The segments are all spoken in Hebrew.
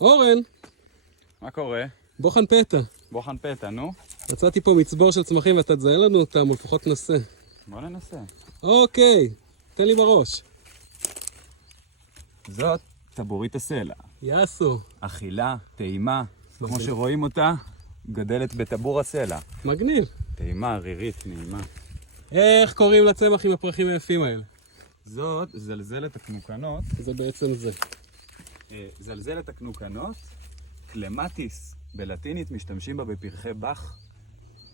אורן, מה קורה? בוחן פתע. בוחן פתע, נו. מצאתי פה מצבור של צמחים ואתה תזהה לנו אותם, או לפחות נסה. בוא ננסה. אוקיי, תן לי בראש. זאת טבורית הסלע. יאסו. אכילה, טעימה, כמו שרואים אותה, גדלת בטבור הסלע. מגניב. טעימה, רירית, נעימה. איך קוראים לצמח עם הפרחים היפים האלה? זאת זלזלת הקנוקנות. זה בעצם זה. זלזלת הקנוקנות, קלמטיס בלטינית, משתמשים בה בפרחי באך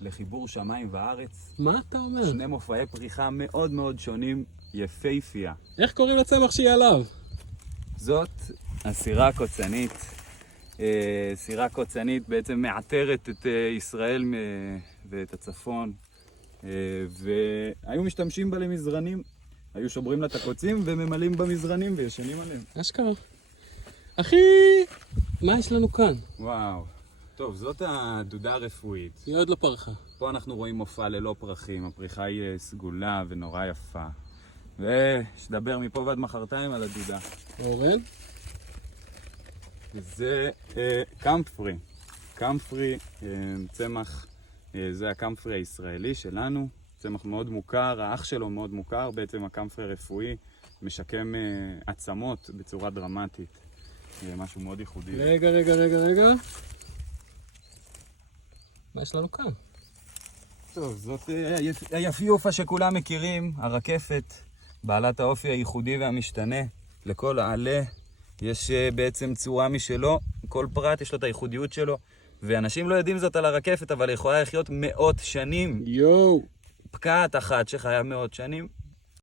לחיבור שמיים וארץ. מה אתה אומר? שני מופעי פריחה מאוד מאוד שונים, יפהפייה. איך קוראים לצמח שהיא עליו? זאת הסירה הקוצנית. סירה קוצנית בעצם מעטרת את ישראל ואת הצפון, והיו משתמשים בה למזרנים. היו שוברים לה את הקוצים וממלאים במזרנים וישנים עליהם. אשכרה. אחי, מה יש לנו כאן? וואו. טוב, זאת הדודה הרפואית. היא עוד לא פרחה. פה אנחנו רואים מופע ללא פרחים. הפריחה היא סגולה ונורא יפה. ושדבר מפה ועד מחרתיים על הדודה. אורן? זה קמפרי. קמפרי, צמח, זה הקמפרי הישראלי שלנו. צמח מאוד מוכר, האח שלו מאוד מוכר. בעצם הקמפרי הרפואי משקם עצמות בצורה דרמטית. משהו מאוד ייחודי. רגע. מה יש לנו כאן? טוב, זאת היפיופה שכולם מכירים, הרקפת, בעלת האופי הייחודי והמשתנה. לכל העלה יש בעצם צורה משלו, כל פרט יש לו את הייחודיות שלו, ואנשים לא יודעים זאת על הרקפת, אבל היא יכולה לחיות מאות שנים. יואו. פקעת אחת שחיה מאות שנים,